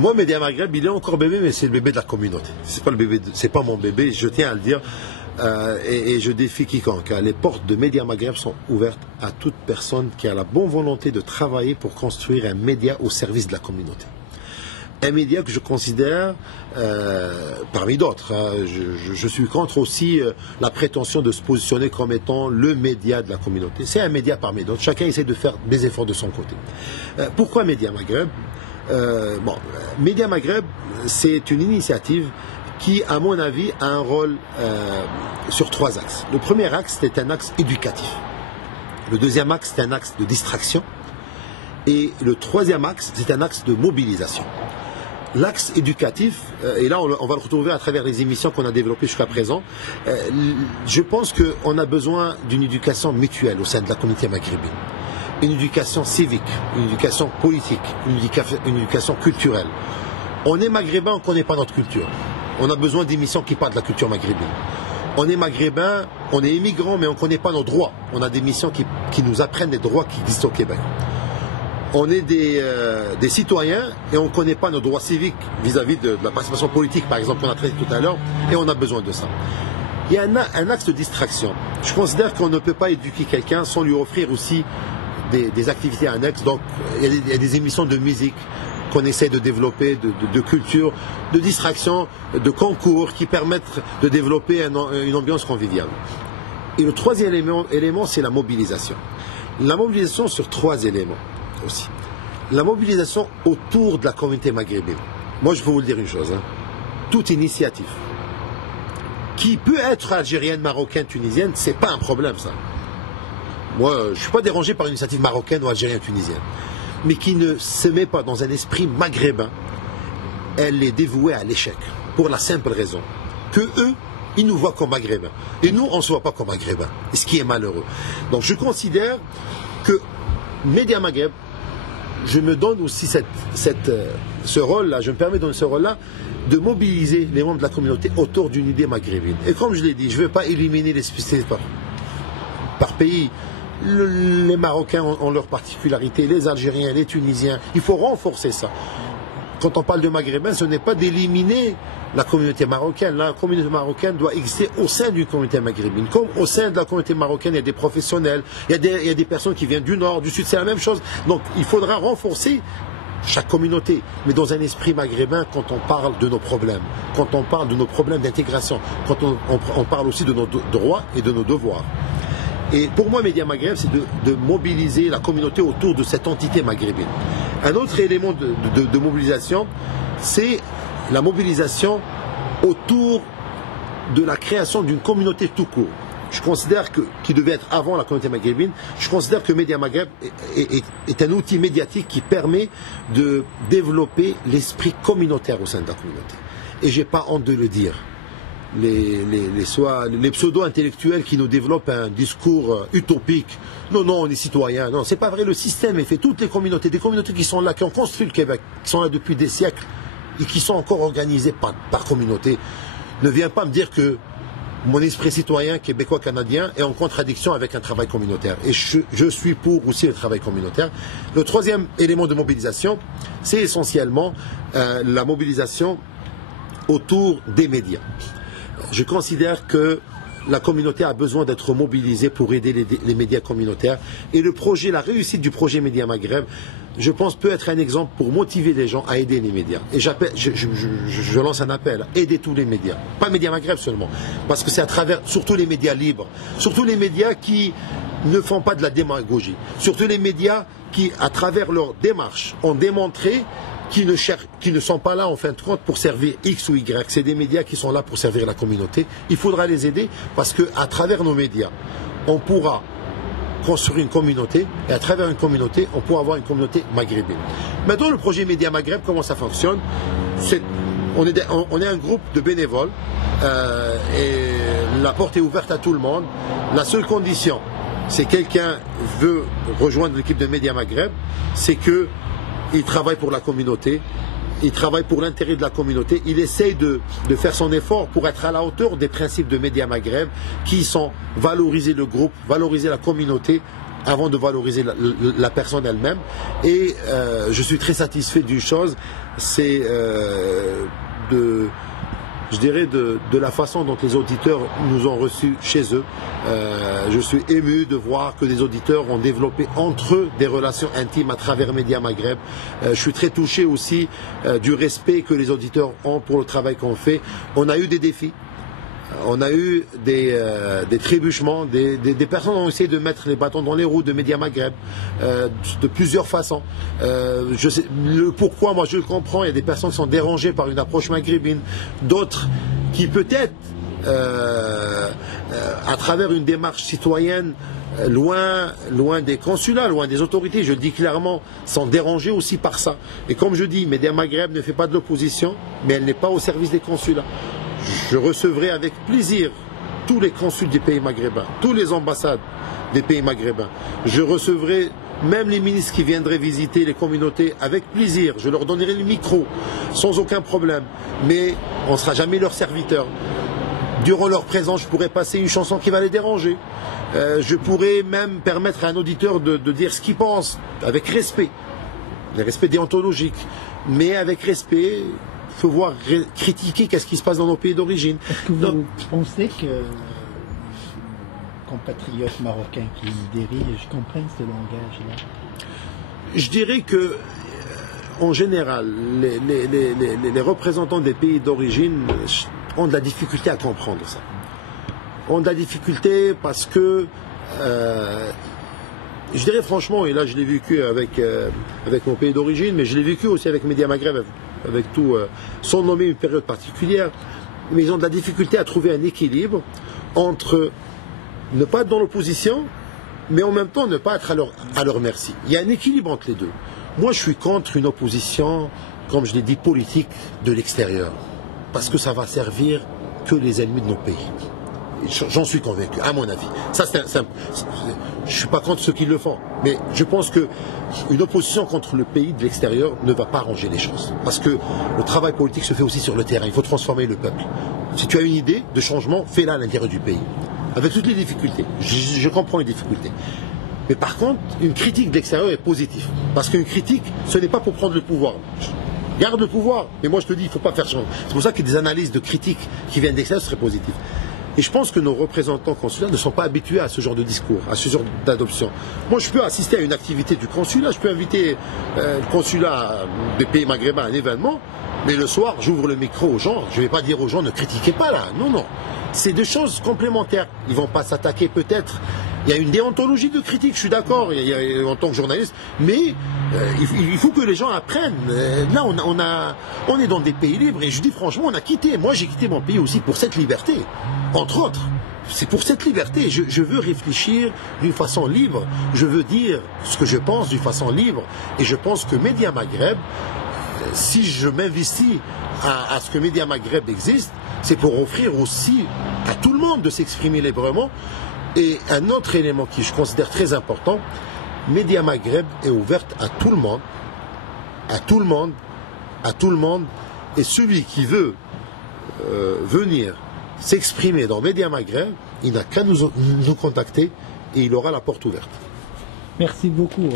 Moi, Média Maghreb, il est encore bébé, mais c'est le bébé de la communauté. C'est pas le bébé, c'est pas mon bébé. Je tiens à le dire, et je défie quiconque. Les portes de Média Maghreb sont ouvertes à toute personne qui a la bonne volonté de travailler pour construire un média au service de la communauté. Un média que je considère, parmi d'autres, je suis contre aussi la prétention de se positionner comme étant le média de la communauté. C'est un média parmi d'autres. Chacun essaie de faire des efforts de son côté. Pourquoi Média Maghreb? Média Maghreb, c'est une initiative qui, à mon avis, a un rôle sur 3 axes. Le premier axe, c'est un axe éducatif. Le deuxième axe, c'est un axe de distraction. Et le troisième axe, c'est un axe de mobilisation. L'axe éducatif, et là on va le retrouver à travers les émissions qu'on a développées jusqu'à présent, je pense qu'on a besoin d'une éducation mutuelle au sein de la communauté maghrébine. Une éducation civique, une éducation politique, une éducation culturelle. On est maghrébin, on ne connaît pas notre culture. On a besoin d'émissions qui parlent de la culture maghrébine. On est maghrébin, on est immigrant, mais on ne connaît pas nos droits. On a des missions qui nous apprennent les droits qui existent au Québec. On est des citoyens et on ne connaît pas nos droits civiques vis-à-vis de la participation politique, par exemple, qu'on a traité tout à l'heure, et on a besoin de ça. Il y a un axe de distraction. Je considère qu'on ne peut pas éduquer quelqu'un sans lui offrir aussi des activités annexes. Donc, il y a des émissions de musique qu'on essaie de développer, de culture, de distraction, de concours qui permettent de développer une ambiance conviviale. Et le troisième élément, c'est la mobilisation. La mobilisation sur 3 éléments aussi. La mobilisation autour de la communauté maghrébine. Moi, je peux vous le dire une chose. Toute initiative qui peut être algérienne, marocaine, tunisienne, c'est pas un problème, ça. Moi, je ne suis pas dérangé par une initiative marocaine ou algérienne, tunisienne. Mais qui ne se met pas dans un esprit maghrébin, elle est dévouée à l'échec. Pour la simple raison que eux, ils nous voient comme maghrébins. Et nous, on ne se voit pas comme maghrébins. Et ce qui est malheureux. Donc, je considère que Média Maghreb, je me donne aussi ce rôle-là, je me permets de donner ce rôle-là, de mobiliser les membres de la communauté autour d'une idée maghrébine. Et comme je l'ai dit, je ne veux pas éliminer les spécificités par pays. Les Marocains ont leurs particularités, les Algériens, les Tunisiens. Il faut renforcer ça. Quand on parle de Maghrébins, ce n'est pas d'éliminer la communauté marocaine. La communauté marocaine doit exister au sein d'une communauté maghrébine. Comme au sein de la communauté marocaine, il y a des professionnels, il y a des personnes qui viennent du nord, du sud, c'est la même chose. Donc il faudra renforcer chaque communauté, mais dans un esprit maghrébin quand on parle de nos problèmes, quand on parle de nos problèmes d'intégration, quand on parle aussi de nos droits et de nos devoirs. Et pour moi, Média Maghreb, c'est de mobiliser la communauté autour de cette entité maghrébine. Un autre élément de mobilisation, c'est la mobilisation autour de la création d'une communauté tout court. Je considère qui devait être avant la communauté maghrébine, je considère que Média Maghreb est un outil médiatique qui permet de développer l'esprit communautaire au sein de la communauté. Et je n'ai pas honte de le dire. Les pseudo-intellectuels qui nous développent un discours utopique. Non, on est citoyens. Non, c'est pas vrai. Le système est fait. Toutes les communautés, des communautés qui sont là, qui ont construit le Québec, qui sont là depuis des siècles et qui sont encore organisées par communauté, ne vient pas me dire que mon esprit citoyen québécois-canadien est en contradiction avec un travail communautaire. Et je suis pour aussi le travail communautaire. Le troisième élément de mobilisation, c'est essentiellement la mobilisation autour des médias. Je considère que la communauté a besoin d'être mobilisée pour aider les médias communautaires. Et la réussite du projet Média Maghreb, je pense, peut être un exemple pour motiver les gens à aider les médias. Et je lance un appel, aider tous les médias. Pas Média Maghreb seulement. Parce que c'est à travers, surtout les médias libres, surtout les médias qui ne font pas de la démagogie, surtout les médias qui, à travers leur démarche, ont démontré qui ne sont pas là en fin de compte pour servir X ou Y. C'est des médias qui sont là pour servir la communauté. Il faudra les aider parce qu'à travers nos médias, on pourra construire une communauté et à travers une communauté, on pourra avoir une communauté maghrébine. Maintenant, le projet Média Maghreb, comment ça fonctionne? On est un groupe de bénévoles et la porte est ouverte à tout le monde. La seule condition, Si quelqu'un veut rejoindre l'équipe de Média Maghreb, c'est qu'il travaille pour la communauté, il travaille pour l'intérêt de la communauté, il essaye de faire son effort pour être à la hauteur des principes de Média Maghreb qui sont valoriser le groupe, valoriser la communauté avant de valoriser la personne elle-même. Et je suis très satisfait d'une chose, c'est je dirais de la façon dont les auditeurs nous ont reçus chez eux. Je suis ému de voir que les auditeurs ont développé entre eux des relations intimes à travers Média Maghreb. Je suis très touché aussi du respect que les auditeurs ont pour le travail qu'on fait. On a eu des défis. On a eu des trébuchements, des personnes ont essayé de mettre les bâtons dans les roues de Média Maghreb de plusieurs façons. Je sais, pourquoi, moi je le comprends, il y a des personnes qui sont dérangées par une approche maghrébine, d'autres qui peut-être, à travers une démarche citoyenne, loin des consulats, loin des autorités, je le dis clairement, sont dérangés aussi par ça. Et comme je dis, Média Maghreb ne fait pas de l'opposition, mais elle n'est pas au service des consulats. Je recevrai avec plaisir tous les consuls des pays maghrébins, tous les ambassades des pays maghrébins. Je recevrai même les ministres qui viendraient visiter les communautés avec plaisir. Je leur donnerai le micro sans aucun problème. Mais on ne sera jamais leur serviteur. Durant leur présence, je pourrais passer une chanson qui va les déranger. Je pourrais même permettre à un auditeur de dire ce qu'il pense, avec respect. Le respect déontologique, mais avec respect. Il faut voir critiquer qu'est-ce qui se passe dans nos pays d'origine. Est-ce que vous pensez que les compatriotes marocains qui dirigent comprennent ce langage-là? Je dirais que, en général, les représentants des pays d'origine ont de la difficulté à comprendre ça. Ont de la difficulté parce que, je dirais franchement, et là je l'ai vécu avec mon pays d'origine, mais je l'ai vécu aussi avec Média Maghreb, avec tout, sans nommer une période particulière, mais ils ont de la difficulté à trouver un équilibre entre ne pas être dans l'opposition, mais en même temps ne pas être à leur merci. Il y a un équilibre entre les deux. Moi, je suis contre une opposition, comme je l'ai dit, politique de l'extérieur, parce que ça va servir que les ennemis de nos pays. J'en suis convaincu, à mon avis. Ça, je ne suis pas contre ceux qui le font, mais je pense qu'une opposition contre le pays de l'extérieur ne va pas arranger les choses. Parce que le travail politique se fait aussi sur le terrain. Il faut transformer le peuple. Si tu as une idée de changement, fais-la à l'intérieur du pays. Avec toutes les difficultés. Je comprends les difficultés. Mais par contre, une critique de l'extérieur est positive. Parce qu'une critique, ce n'est pas pour prendre le pouvoir. Garde le pouvoir. Mais moi, je te dis, il ne faut pas faire changer. C'est pour ça que des analyses de critiques qui viennent d'extérieur seraient positives. Et je pense que nos représentants consulaires ne sont pas habitués à ce genre de discours, à ce genre d'adoption. Moi, je peux assister à une activité du consulat, je peux inviter le consulat des pays maghrébins à un événement, mais le soir, j'ouvre le micro aux gens. Je ne vais pas dire aux gens ne critiquez pas là. Non, non. C'est deux choses complémentaires. Ils ne vont pas s'attaquer peut-être. Il y a une déontologie de critique, je suis d'accord, en tant que journaliste, mais il faut que les gens apprennent. Là, on est dans des pays libres, et je dis franchement, on a quitté. Moi, j'ai quitté mon pays aussi pour cette liberté, entre autres. C'est pour cette liberté. Je veux réfléchir d'une façon libre. Je veux dire ce que je pense d'une façon libre. Et je pense que Média Maghreb, si je m'investis à ce que Média Maghreb existe, c'est pour offrir aussi à tout le monde de s'exprimer librement. Et un autre élément qui je considère très important, Média Maghreb est ouverte à tout le monde, à tout le monde, à tout le monde. Et celui qui veut venir s'exprimer dans Média Maghreb, il n'a qu'à nous contacter et il aura la porte ouverte. Merci beaucoup.